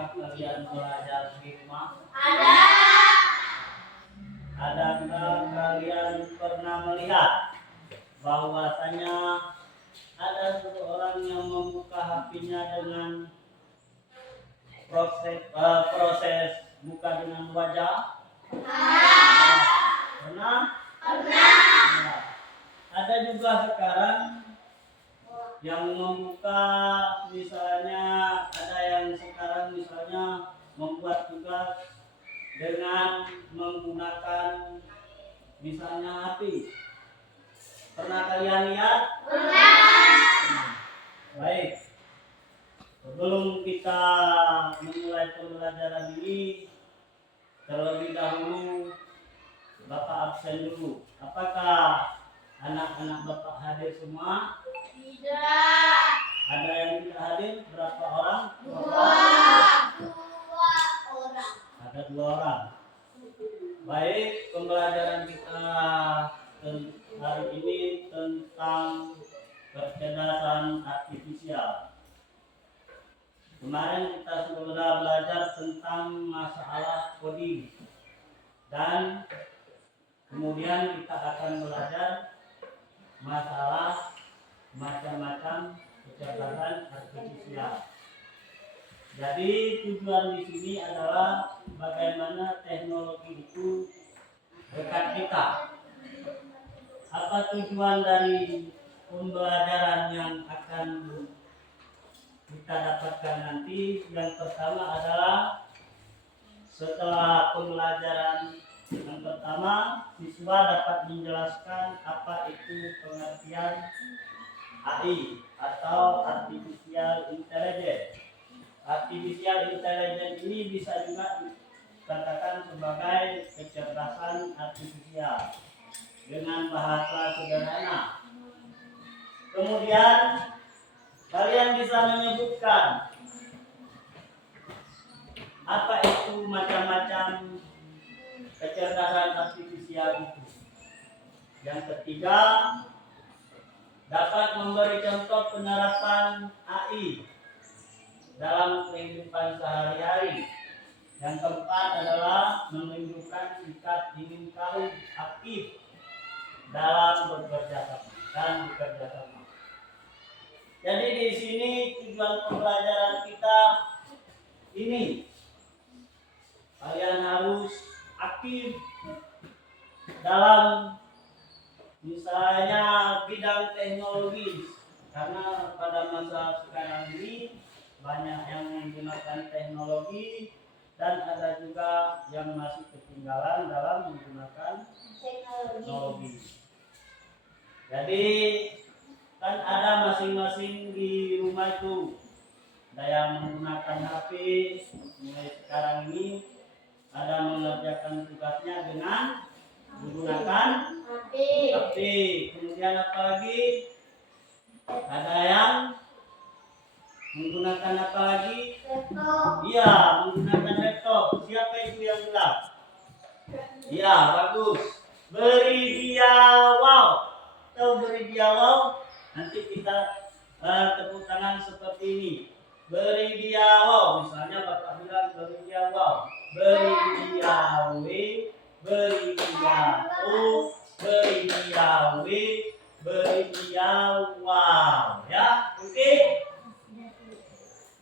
Apakah kalian belajar di rumah? Ada. Adakah kalian pernah melihat bahwasanya ada seseorang yang membuka HP-nya dengan proses buka dengan wajah? Pernah? Ya. Ada juga sekarang yang membuka, misalnya ada yang sekarang misalnya membuat tugas dengan menggunakan misalnya HP. Pernah kalian lihat? Baik. Sebelum kita memulai pembelajaran ini, terlebih dahulu Bapak absen dulu. Apakah anak-anak Bapak hadir semua? Tidak. Ada yang tidak hadir? Berapa orang? Dua orang. Ada 2 orang. Baik, pembelajaran kita hari ini tentang kecerdasan artifisial. Kemarin kita sudah belajar tentang masalah coding dan kemudian kita akan belajar masalah macam-macam kecerdasan artifisial. Jadi tujuan di sini adalah bagaimana teknologi itu dekat kita. Apa tujuan dari pembelajaran yang akan kita dapatkan nanti? Yang pertama adalah setelah pembelajaran yang pertama, siswa dapat menjelaskan apa itu pengertian AI atau Artificial Intelligence. Artificial Intelligence ini bisa juga dikatakan sebagai kecerdasan artifisial dengan bahasa sederhana. Kemudian kalian bisa menyebutkan apa itu macam-macam kecerdasan artifisial itu. Yang ketiga, dapat memberi contoh penerapan AI dalam kehidupan sehari-hari. Yang keempat adalah menunjukkan sikap ingin tahu aktif dalam bekerja sama. Jadi di sini tujuan pembelajaran kita ini, kalian harus aktif dalam misalnya bidang teknologi, karena pada masa sekarang ini banyak yang menggunakan teknologi dan ada juga yang masih ketinggalan dalam menggunakan teknologi. Jadi kan ada masing-masing di rumah itu, ada yang menggunakan HP. Mulai sekarang ini ada mengerjakan tugasnya dengan menggunakan HP. Kemudian apa lagi? Ada yang menggunakan apa lagi? Laptop. Iya, menggunakan laptop. Siapa itu yang bilang? Iya, bagus. Beri dia wow. Tahu beri dia wow? Nanti kita tepuk tangan seperti ini. Beri dia wow. Misalnya Bapak bilang beri dia wow. Beri dia W, beri dia U, beri dia W, beri dia wow. Ya, oke?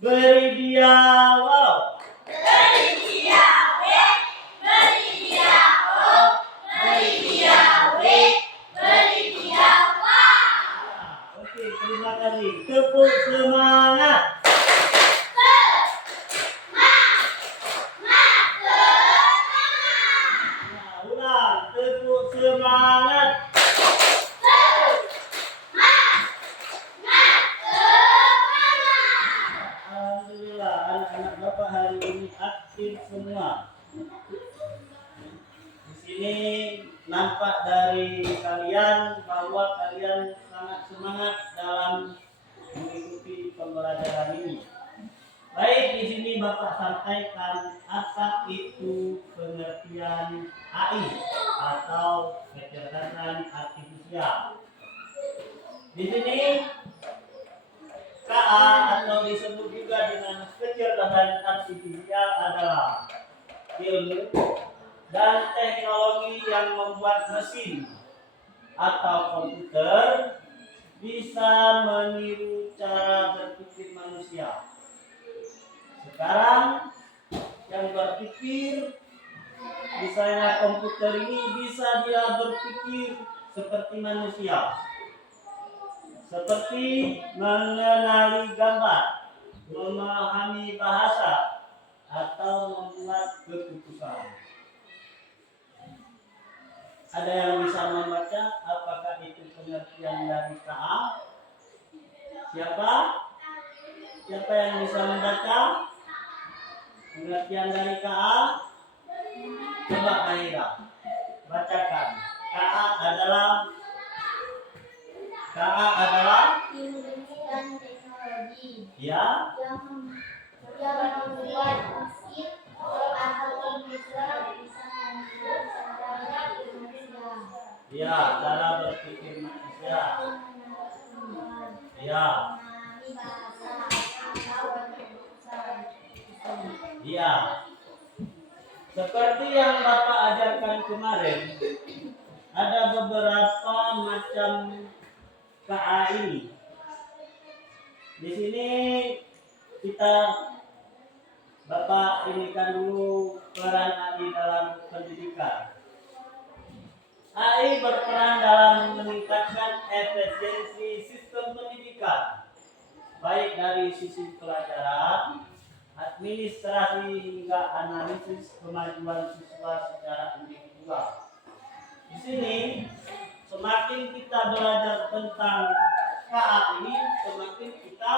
Beri dia wow. Beri dia W. Beri dia O. Beri dia W. Beri dia wow. Oke, terima kasih. Tepuk semangat. Nah, ulang. Tepuk semangat. Alhamdulillah, anak-anak Bapak hari ini aktif semua. Di sini nampak dari kalian bahwa kalian sangat semangat dalam mengikuti pembelajaran ini. Baik, di sini Bapak sampaikan apa itu pengertian AI atau kecerdasan artifisial. Di sini KA atau disebut juga dengan kecerdasan kecerdasan artifisial adalah ilmu dan teknologi yang membuat mesin atau komputer bisa meniru cara berpikir manusia. Sekarang yang berpikir, misalnya komputer ini bisa dia berpikir seperti manusia, seperti mengenali gambar, memahami bahasa, atau membuat keputusan. Ada yang bisa membaca? Apakah itu pengertian dari KA? Siapa? Siapa yang bisa membaca pengertian dari KA? Coba Mahira bacakan. KA adalah ilmu dan teknologi ya, yang membuat mesin atau komputer bisa meniru cara berpikir manusia. ya, cara berpikir manusia. Ya, Memahami bahasa atau berkeputusan. ya. Seperti yang Bapak ajarkan kemarin, ada beberapa macam KA ini. Di sini kita Bapak inikan dulu peran AI dalam pendidikan. AI berperan dalam meningkatkan efisiensi sistem pendidikan, baik dari sisi pelajaran, administrasi hingga analisis kemajuan siswa secara individual. Di sini semakin kita belajar tentang KA ini, semakin kita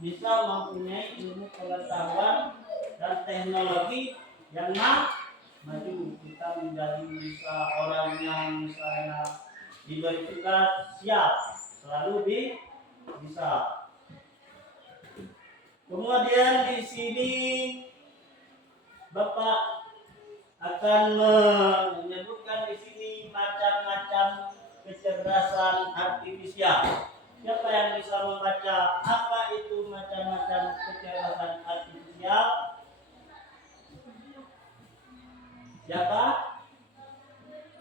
bisa mempunyai ilmu pengetahuan dan teknologi yang maju. Kita menjadi bisa orang yang misalnya diberi tugas siap, selalu bisa. Kemudian di sini Bapak akan menyebutkan di sini macam-macam kecerdasan artifisial. Siapa yang bisa membaca apa itu macam-macam kecerdasan artifisial? Siapa?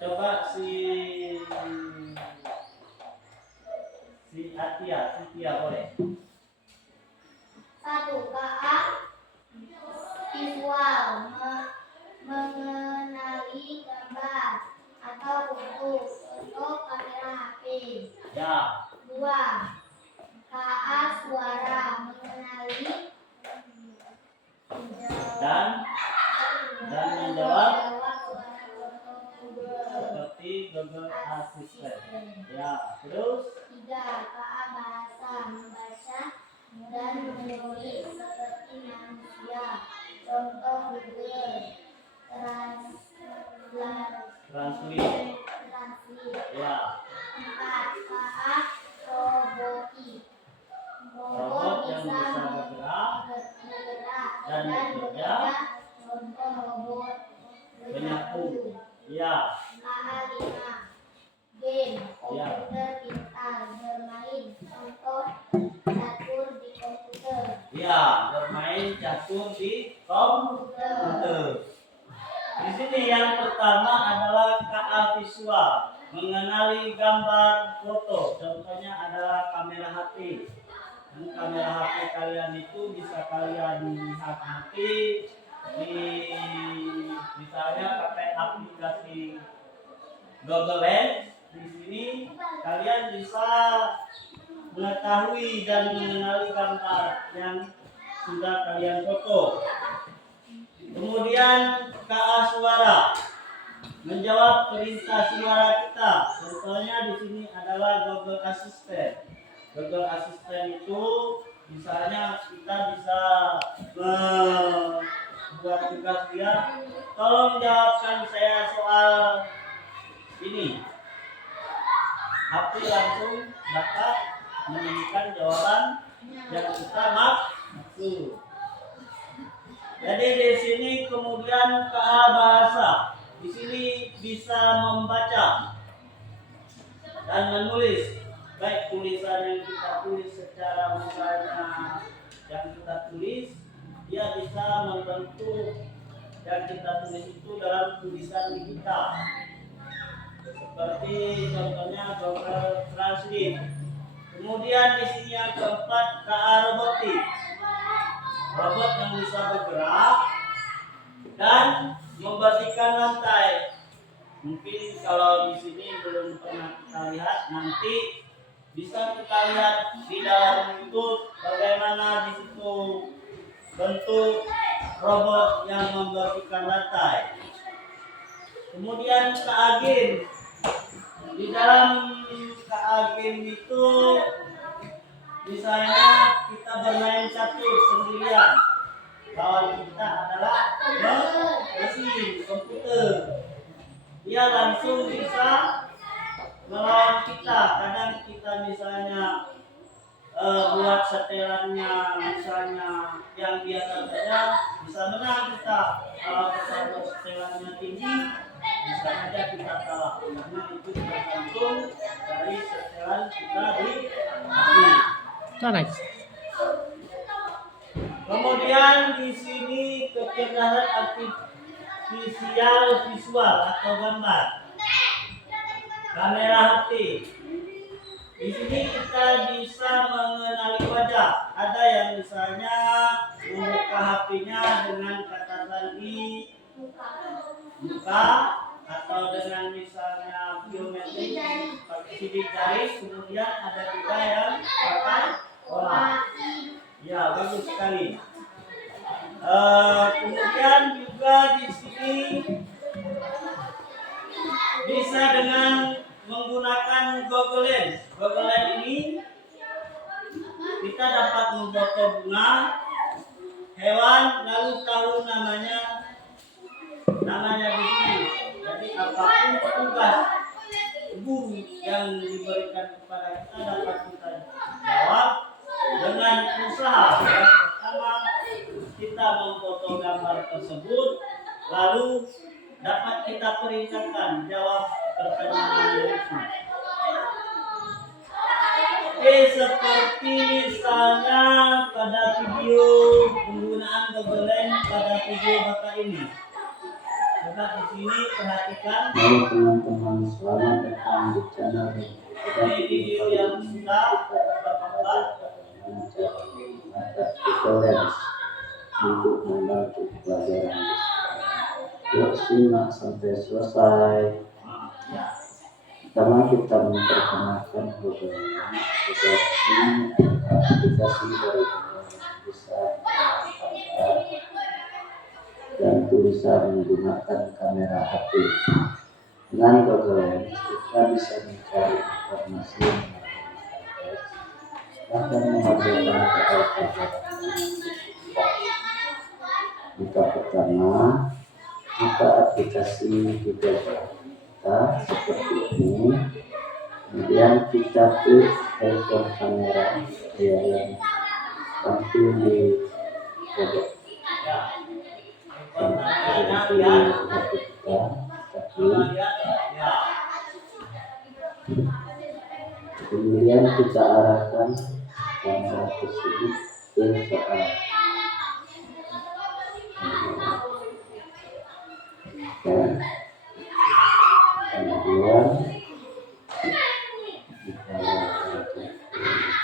Coba si Atia boleh. 1. KA visual mengenali gambar atau foto, contoh kamera HP. Ya. 2. KA suara mengenali Dan menjawab suara foto Google. seperti Google Assistant. Ya, terus 3. KA bahasa membaca dan menulis seperti manusia, contoh Google Translate. Ya. 4. KA robotik. Robot yang bisa bergerak dan bekerja, contoh robot menyapu. Ya. KA 5. Game, komputer pintar, bermain, contoh catur di komputer. Ya, bermain catur di komputer. Di sini yang pertama adalah KA visual, mengenali gambar foto. Contohnya adalah kamera HP. Dan kamera HP kalian itu bisa kalian lihat nanti di misalnya pakai aplikasi Google Lens. Di sini kalian bisa mengetahui dan mengenali gambar yang sudah kalian foto. Kemudian KA suara, menjawab perintah suara kita. Contohnya di sini adalah Google Assistant. Google Assistant itu misalnya kita bisa membuat tugas dia, tolong jawabkan saya soal ini. HP langsung dapat memberikan jawaban yang kita maksud. Jadi di sini kemudian KA bahasa. Di sini bisa membaca dan menulis, baik tulisan yang kita tulis secara misalnya yang kita tulis dia bisa membantu yang kita tulis itu dalam tulisan digital. Seperti contohnya Google Translate. Kemudian di sini yang keempat KA robotik. Robot yang bisa bergerak dan membersihkan lantai. Mungkin kalau di sini belum pernah kita lihat, nanti bisa kita lihat di dalam YouTube bagaimana di situ bentuk robot yang membersihkan lantai. Kemudian keagin. Di dalam keagin itu misalnya kita bermain catur sendirian. Lawan kita adalah mesin komputer. Dia langsung bisa melawan kita. Kadang kita misalnya buat setelannya misalnya yang biasa saja bisa menang kita. Kalau kita setelannya tinggi bisa saja kita kalah. Karena itu tergantung dari setelan kita di api. Nice. Kemudian di sini kecerdasan artifisial visual atau gambar. Kamera HP. Di sini kita bisa mengenali wajah. Ada yang misalnya membuka HP-nya dengan kata sandi buka atau dengan misalnya biometrik pakai sidik jari. Kemudian ada juga yang pakai pola. Ya, bagus sekali. Kemudian juga di sini bisa dengan menggunakan Google Lens. Google Lens ini kita dapat memfoto bunga, hewan, lalu tahu namanya di sini. Jadi apapun tugas guru yang diberikan kepada kita dapat kita jawab dengan usaha. Yang pertama kita memfoto gambar tersebut, lalu dapat kita perintahkan jawab pertanyaan itu. Seperti misalnya pada video penggunaan Google Lens pada video bapak ini. Coba di sini perhatikan. Halo teman-teman, selamat datang di channel ini. Ini video yang sudah bapak buat. Mata Google untuk membantu pelajaran. Yuk simak sampai selesai. Pertama kita memperkenalkan Google Lens. Google ini adalah aplikasi dari Google yang bisa menggambar dan tulisan menggunakan kamera HP. Dengan Google Lens kita bisa mencari informasi melalui teks, bahkan menghadirkan soal pelajaran. Jika pertama, buka aplikasi Google kita seperti ini. Kemudian kita klik icon kamera yang tampil di robot. Kemudian kita arahkan kamera tersebut ke soal. Dan kemudian kita lakukan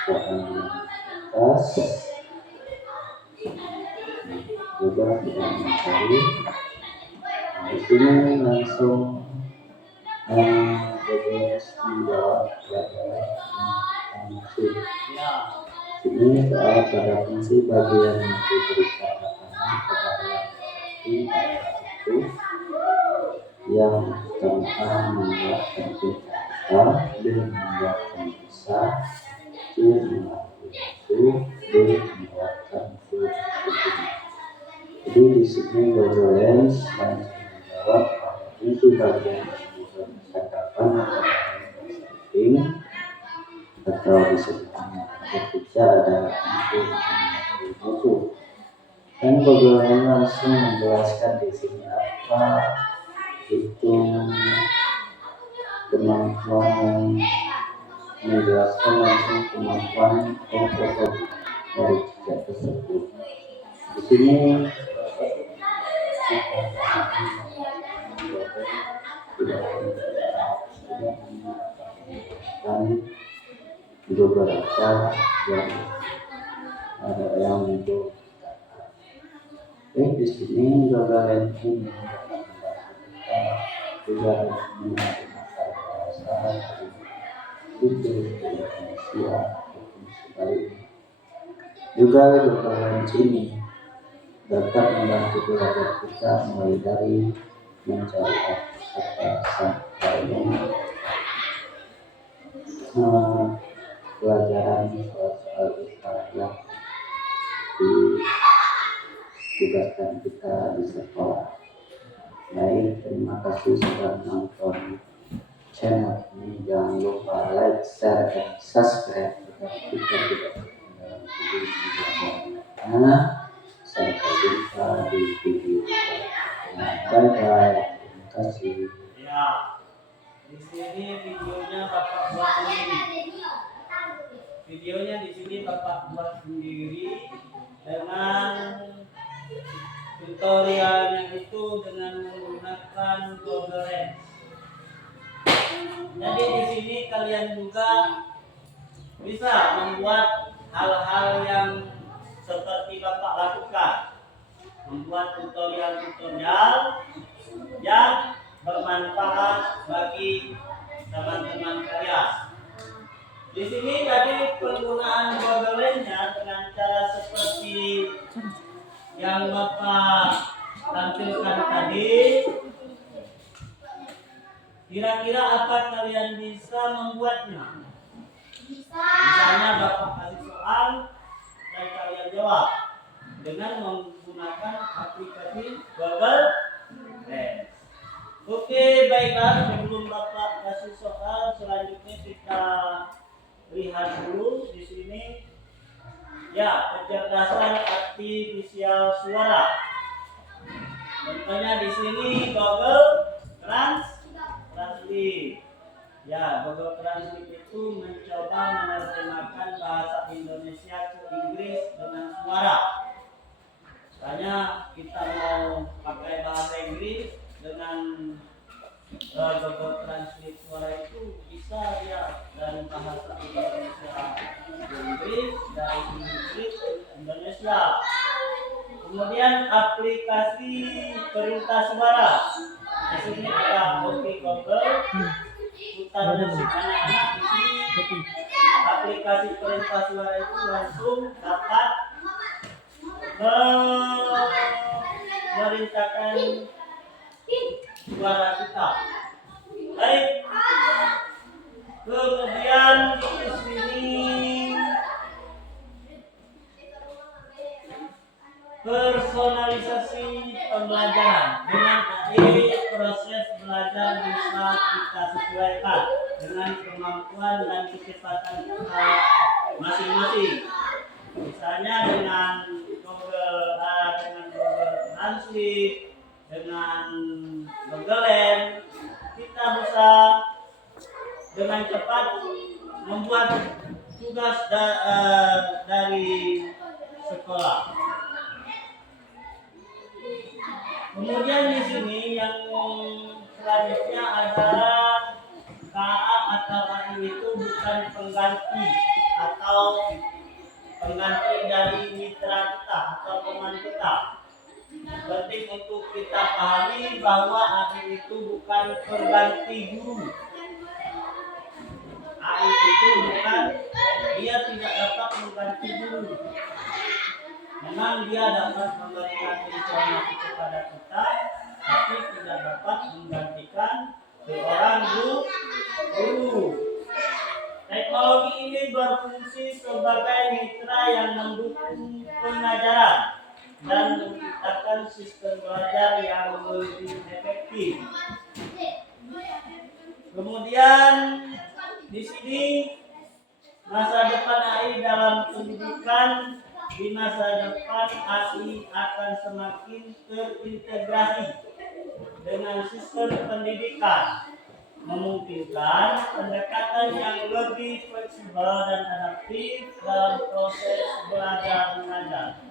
soal atas. Juga kita mencari. Di sini langsung menjawab pelajaran fungsi. Ini soal pada fungsi bagian yang diberikan tekanan kepada itu yang pertama membuatkan kita dan membuatkan bisa itu membuatkan jadi di sini Google Lens langsung menjawab fungsi bagian yang diberikan tekanan penting atau disebutkan ketika ada musuh. Dan Google Lens langsung menjelaskan di sini apa itu kemampuan yang menjelaskan langsung kemampuan teknologi dari jejak tersebut. Di sini dan beberapa yang ada yang untuk di sini juga ini juga menggunakan bahasa itu Indonesia sebaliknya juga beberapa ini dapat membantu belajar kita mulai dari mencari kata sampai pelajaran soal yang ditugaskan kita di sekolah. Baik, terima kasih sudah menonton channel ini. Jangan lupa like, share, dan subscribe agar kita tidak ketinggalan video selanjutnya. Sampai jumpa di video berikutnya. Bye bye. Terima kasih. Ya, di sini videonya Bapak buat sendiri. Videonya di sini Bapak buat sendiri dengan tutorialnya itu dengan menggunakan Google Lens. Jadi di sini kalian juga bisa membuat hal-hal yang seperti Bapak lakukan, membuat tutorial-tutorial yang bermanfaat bagi teman-teman kalian. Di sini tadi penggunaan Google Lens-nya dengan cara seperti yang Bapak tampilkan tadi. Kira-kira apa kalian bisa membuatnya? Misalnya Bapak kasih soal dan kalian jawab dengan menggunakan aplikasi Google Lens. Oke, baiklah, sebelum Bapak kasih soal, selanjutnya kita lihat dulu di sini. Ya, kecerdasan artifisial suara. Contohnya di sini Google Translate. Ya, Google Translate itu mencoba menerjemahkan bahasa Indonesia ke Inggris dengan suara. Misalnya kita mau pakai bahasa Inggris dengan Google Translate suara itu bisa ya dari bahasa Indonesia ke Inggris, dari Inggris ke Indonesia. Kemudian aplikasi perintah suara. Di sini ada Oke Google, putar musik anak-anak. Di sini aplikasi perintah suara itu langsung dapat memerintahkan suara kita. Baik. Kemudian di sini personalisasi pembelajaran. Dengan AI proses belajar bisa kita sesuaikan dengan kemampuan dan kecepatan kita masing-masing. Misalnya dengan Google Translate, dengan Google Lens, kita bisa dengan cepat membuat tugas dari sekolah. Kemudian di sini yang selanjutnya adalah KA atau AI itu bukan pengganti atau pengganti dari mitra kita atau teman kita. Penting untuk kita pahami bahwa AI itu bukan pengganti guru. AI itu bukan, dia tidak dapat mengganti guru. Memang dia dapat memberikan informasi kepada kita, tapi tidak dapat menggantikan seorang guru. Teknologi ini berfungsi sebagai mitra yang mendukung pengajaran dan menciptakan sistem belajar yang lebih efektif. Kemudian di sini masa depan AI dalam pendidikan. Di masa depan AI akan semakin terintegrasi dengan sistem pendidikan, memungkinkan pendekatan yang lebih fleksibel dan adaptif dalam proses belajar mengajar.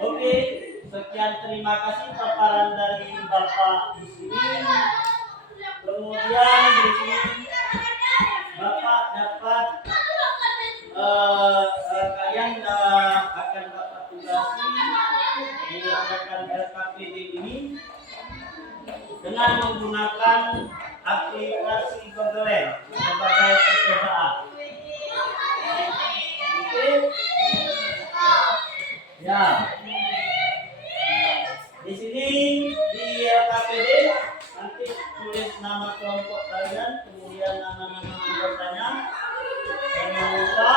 Oke, sekian terima kasih paparan dari Bapak di sini. Kemudian di sini Bapak dapat kalian akan Bapak tugasi menggunakan LKPD ini dengan menggunakan aplikasi Google sebagai percobaan. Oke. Ya. Di sini di LKPD nanti tulis nama kelompok kalian, kemudian nama-nama anggotanya. Jangan lupa.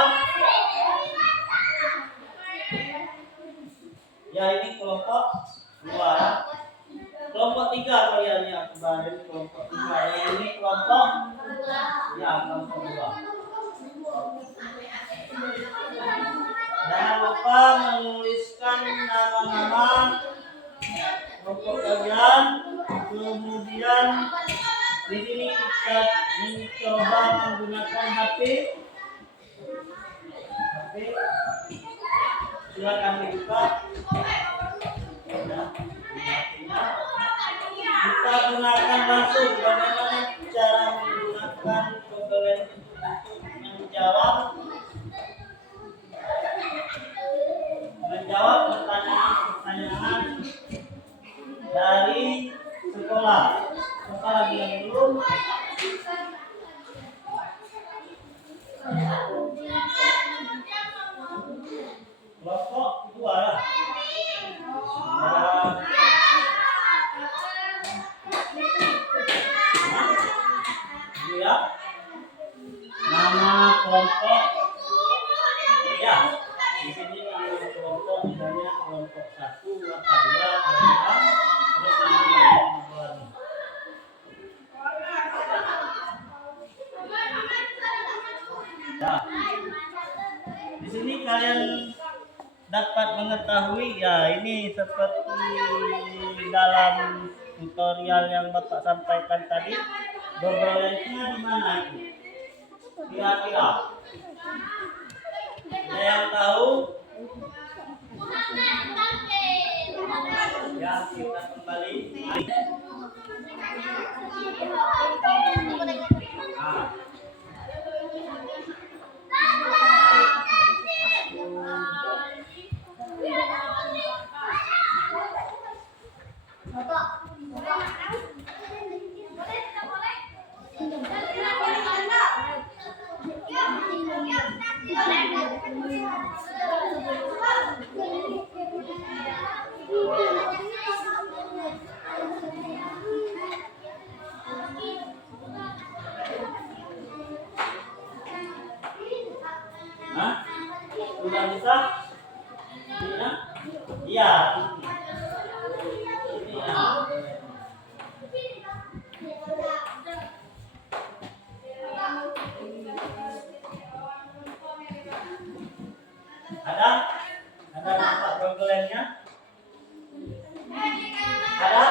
Ya ini kelompok 2. Kelompok 3 kalian yang kemarin kelompok 3. Yang ini kelompok ya kelompok 2. Jangan lupa menuliskan nama-nama kelompok kalian. Kemudian di sini kita mencoba menggunakan HP. Silakan dibuka. Kita gunakan langsung bagaimana cara menggunakan Google untuk menjawab pertanyaan dari sekolah. Apa lagi yang belum? Kelompok 2 lah. Ya. Nama kelompok. Ya. Di sini nama kelompok misalnya kelompok 1, kelompok 2, terus nama baru. Nah, di sini kalian dapat mengetahui ya ini seperti dalam tutorial yang Bapak sampaikan tadi, Google-nya di mana itu? Kira-kira ada yang tahu? Ya kita kembali. Nah. Hah? Sudah bisa? Iya? Iya. Ini ya. Ada? Ada Bapak Google-nya? Ada?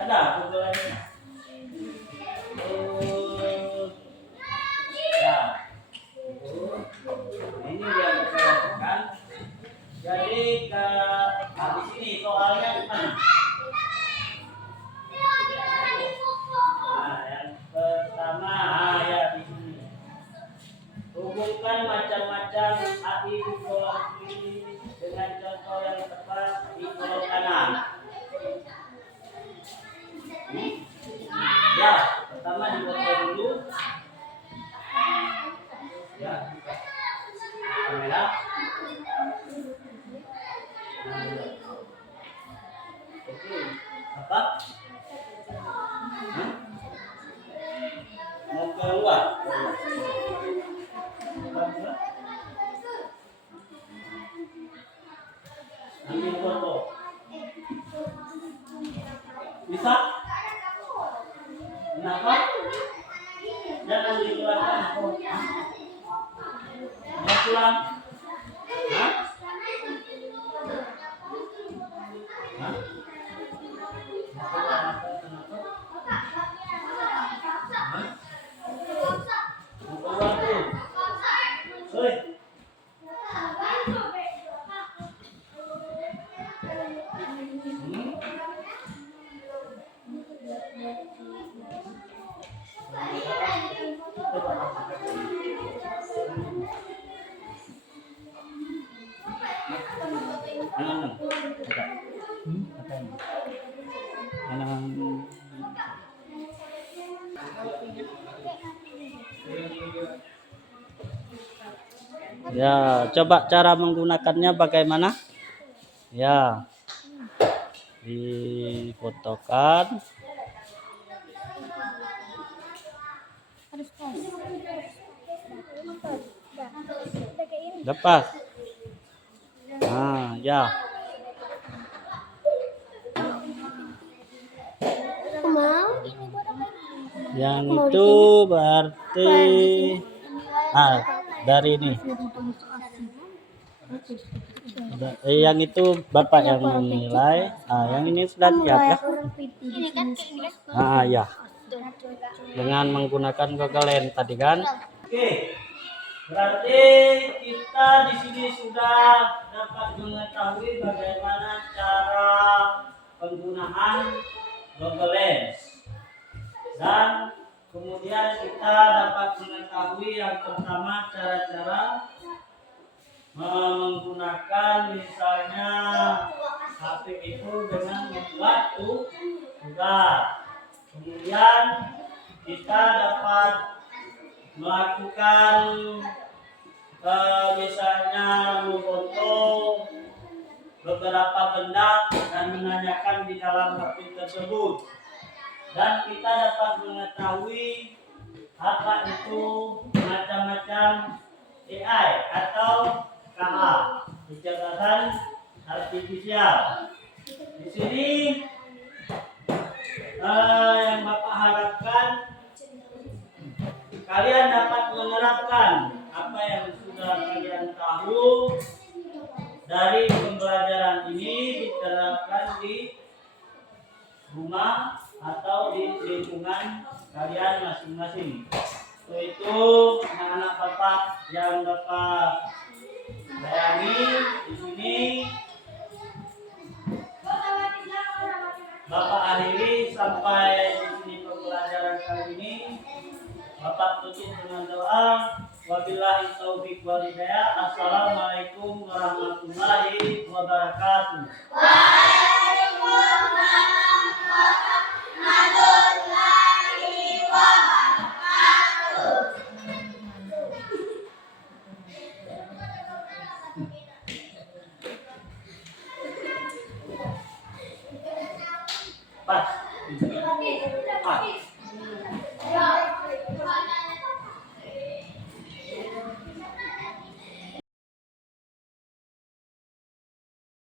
Ada Google-nya? Ya. Ini dia lakukan. Jadi di sini soalnya di mana? Nah, yang pertama ya di sini. Hubungkan macam-macam AI di kolom kiri dengan contoh yang tepat di kolom kanan. Ya, pertama difoto dulu. Ya, kamera. Oke, apa? Mau keluar? Ambil foto. Bisa? Kenapa? Jangan dikeluarkan. Mau pulang? Hah? Hah? Mau keluar tuh? Hoi. Ya, coba cara menggunakannya bagaimana? Ya, difotokan. Lepas. Nah, ya. Yang itu berarti dari ini. Yang itu Bapak yang menilai. Yang ini sudah siap ya. Ya. Dengan menggunakan Google Lens tadi kan. Oke. Berarti kita di sini sudah dapat mengetahui bagaimana cara penggunaan Google Lens. Dan kemudian kita dapat mengetahui yang pertama cara-cara menggunakan misalnya HP itu dengan membuat tugas. Kemudian kita dapat melakukan misalnya memfoto beberapa benda dan menanyakan di dalam HP tersebut. Dan kita dapat mengetahui apa itu macam-macam AI atau KA, kecerdasan artifisial. Di sini yang Bapak harapkan kalian dapat menerapkan apa yang sudah kalian tahu dari pembelajaran ini, diterapkan di rumah atau di lingkungan kalian masing-masing. Yaitu anak-anak Bapak yang Bapak sayangi di sini, Bapak akhiri sampai di sini pembelajaran kali ini. Bapak tutup dengan doa. Wabillahi taufiq wal hidayah. Assalamualaikum warahmatullahi wabarakatuh.